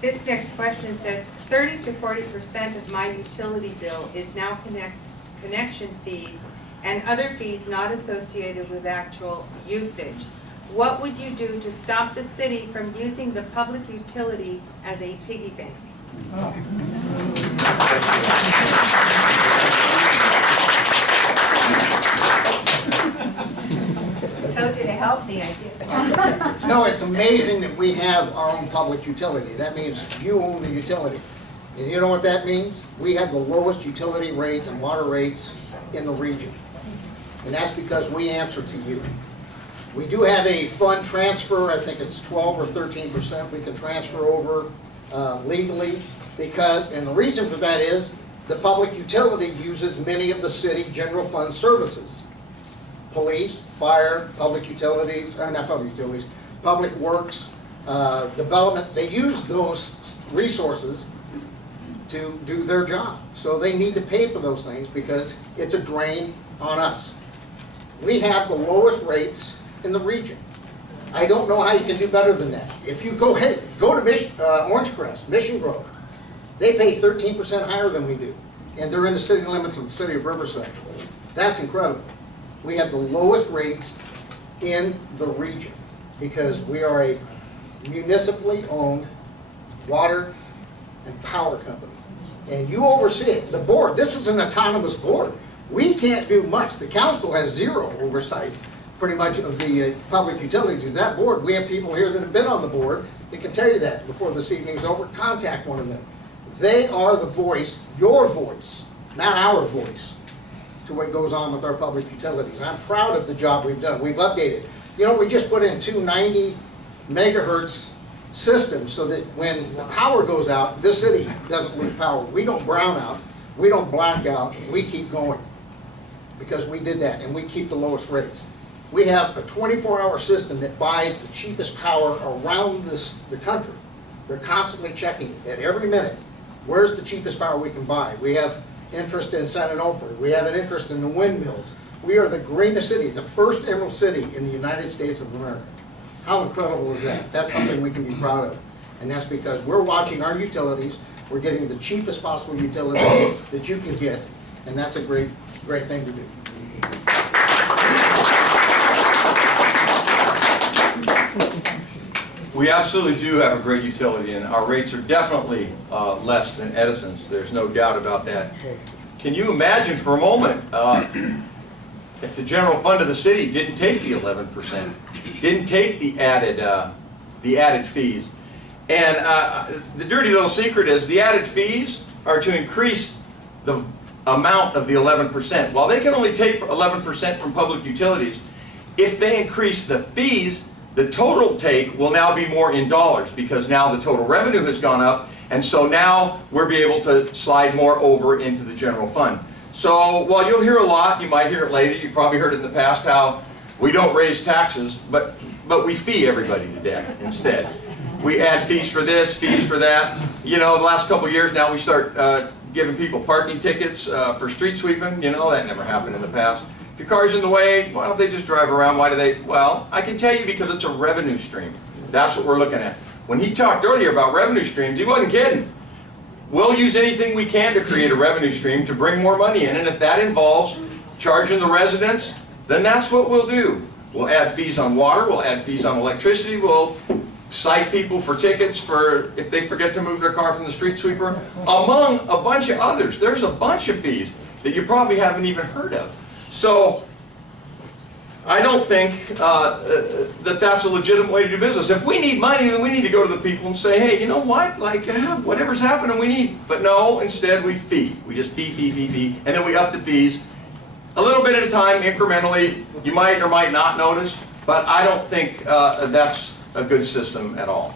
This next question says 30 to 40% of my utility bill is now connection fees and other fees not associated with actual usage. What would you do to stop the city from using the public utility as a piggy bank? Told you to help me, I did. No, it's amazing that we have our own public utility. That means you own the utility. And you know what that means? We have the lowest utility rates and water rates in the region. And that's because we answer to you. We do have a fund transfer, I think it's 12 or 13% we can transfer over legally, because, and the reason for that is the public utility uses many of the city general fund services. Police, fire, public utilities, not public utilities, public works, development, they use those resources to do their job. So they need to pay for those things because it's a drain on us. We have the lowest rates in the region. I don't know how you can do better than that. If you go ahead, go to Orange Crest, Mission Grove, they pay 13% higher than we do. And they're in the city limits of the city of Riverside. That's incredible. We have the lowest rates in the region because we are a municipally owned water and power company. And you oversee it. The board, this is an autonomous board. We can't do much. The council has zero oversight pretty much of the public utilities. That board, we have people here that have been on the board that can tell you that before this evening's over. Contact one of them. They are the voice, your voice, not our voice, to what goes on with our public utilities. I'm proud of the job we've done. We've updated. You know, we just put in two 90 megahertz systems so that when the power goes out, this city doesn't lose power. We don't brown out, we don't black out, we keep going because we did that and we keep the lowest rates. We have a 24-hour system that buys the cheapest power around the country. They're constantly checking it at every minute. Where's the cheapest power we can buy? We have interest in San Onofre. We have an interest in the windmills. We are the greenest city, the first emerald city in the United States of America. How incredible is that? That's something we can be proud of. And that's because we're watching our utilities. We're getting the cheapest possible utility that you can get. And that's a great, great thing to do. We absolutely do have a great utility, and our rates are definitely less than Edison's. There's no doubt about that. Can you imagine for a moment if the general fund of the city didn't take the 11%, didn't take the added fees? And the dirty little secret is the added fees are to increase the amount of the 11%. While they can only take 11% from public utilities, if they increase the fees, the total take will now be more in dollars because now the total revenue has gone up, and so now we'll be able to slide more over into the general fund. So while you'll hear a lot, you might hear it later, you probably heard it in the past, how we don't raise taxes, but we fee everybody to death instead. We add fees for this, fees for that. You know, the last couple of years now we start giving people parking tickets for street sweeping. You know, that never happened in the past. If your car's in the way, why don't they just drive around? Why do they? Well, I can tell you because it's a revenue stream. That's what we're looking at. When he talked earlier about revenue streams, he wasn't kidding. We'll use anything we can to create a revenue stream to bring more money in, and if that involves charging the residents, then that's what we'll do. We'll add fees on water, we'll add fees on electricity, we'll cite people for tickets for if they forget to move their car from the street sweeper, among a bunch of others. There's a bunch of fees that you probably haven't even heard of. So I don't think that that's a legitimate way to do business. If we need money, then we need to go to the people and say, hey, you know what, like whatever's happening we need. But no, instead we fee. We just fee, and then we up the fees a little bit at a time, incrementally. You might or might not notice, but I don't think that's a good system at all.